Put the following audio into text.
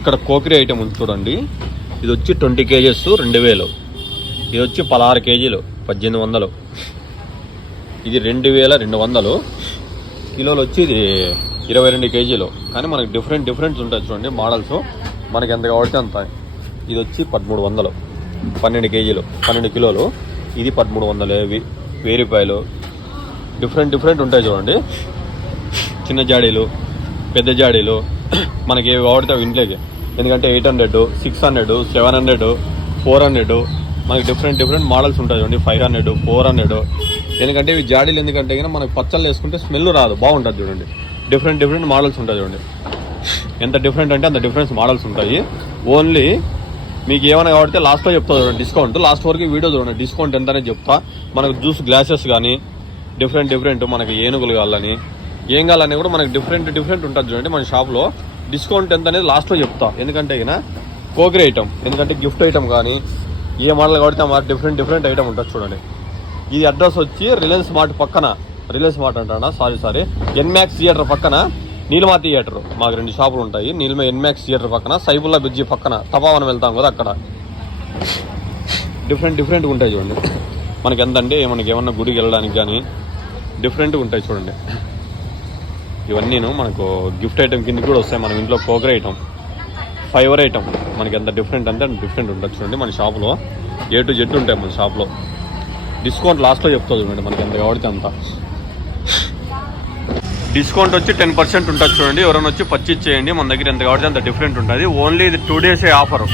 ఇక్కడ కోకరీ ఐటమ్ ఉంది చూడండి. ఇది వచ్చి 20 కేజెస్ 2000. ఇది వచ్చి 16 కేజీలు 1800. ఇది 2200 కిలోలు వచ్చి ఇది 22 కేజీలు. కానీ మనకి డిఫరెంట్స్ ఉంటాయి చూడండి మోడల్స్. మనకి ఎంత కావాలంటే అంత. ఇది వచ్చి 1300 12 కేజీలు 12 కిలోలు. ఇది 1300 1000 రూపాయలు. డిఫరెంట్ ఉంటాయి చూడండి. చిన్న జాడీలు పెద్ద జాడీలు మనకి ఏవి వాడితే ఇంట్లోకి. ఎందుకంటే 800 600 700 400 మనకి డిఫరెంట్ మోడల్స్ ఉంటాయి చూడండి. 500 400. ఎందుకంటే ఇవి జాడీలు ఎందుకంటే కనుక మనకి పచ్చళ్ళు వేసుకుంటే స్మెల్ రాదు, బాగుంటుంది చూడండి. డిఫరెంట్ మోడల్స్ ఉంటాయి చూడండి. ఎంత డిఫరెంట్ అంటే అంత డిఫరెన్స్ మోడల్స్ ఉంటాయి. ఓన్లీ మీకు ఏమైనా కాబట్టి లాస్ట్లో చెప్తా చూడండి డిస్కౌంట్. లాస్ట్ వరకు వీడియో చూడండి డిస్కౌంట్ ఎంత అనేది చెప్తా. మనకు జ్యూస్ గ్లాసెస్ కానీ డిఫరెంట్ మనకి ఏనుగులు కావాలని ఏం కావాలని కూడా మనకి డిఫరెంట్ ఉంటుంది చూడండి. మన షాప్లో డిస్కౌంట్ ఎంత అనేది లాస్ట్లో చెప్తా. ఎందుకంటే అయినా కోకరీ ఐటమ్, ఎందుకంటే గిఫ్ట్ ఐటమ్ కానీ ఏ మోడల్ కాబట్టి ఆ డిఫరెంట్ ఐటమ్ ఉంటుంది చూడండి. ఇది అడ్రస్ వచ్చి రిలయన్స్ మార్ట్ పక్కన, రిలయన్స్ మార్ట్ అంటానా సారీ ఎన్మాక్స్ థియేటర్ పక్కన నీలిమా థియేటర్. మాకు 2 షాపులు ఉంటాయి. ఎన్మాక్స్ థియేటర్ పక్కన సైబుల్లా బ్రిడ్జి పక్కన తపావనం వెళ్తాం కదా అక్కడ. డిఫరెంట్గా ఉంటాయి చూడండి. మనకి ఎంతంటే మనకి ఏమన్నా గుడికి వెళ్ళడానికి కానీ డిఫరెంట్గా ఉంటాయి చూడండి. ఇవన్నీను మనకు గిఫ్ట్ ఐటమ్ కింద కూడా వస్తాయి. మన ఇంట్లో కోకరీ ఐటమ్ ఫైబర్ ఐటమ్ మనకి ఎంత డిఫరెంట్ అంటే డిఫరెంట్ ఉంటుంది చూడండి. మన షాప్లో A to Z ఉంటాయి మన షాప్లో. డిస్కౌంట్ లాస్ట్లో చెప్తుంది చూడండి. మనకి ఎంత కాబట్టి అంత డిస్కౌంట్ వచ్చి 10% ఉంటుంది చూడండి. ఎవరైనా వచ్చి పర్చేజ్ చేయండి. మన దగ్గర ఎంత కాబట్టి అంత డిఫరెంట్ ఉంటుంది. ఓన్లీ ఇది 2 days ఆఫర్.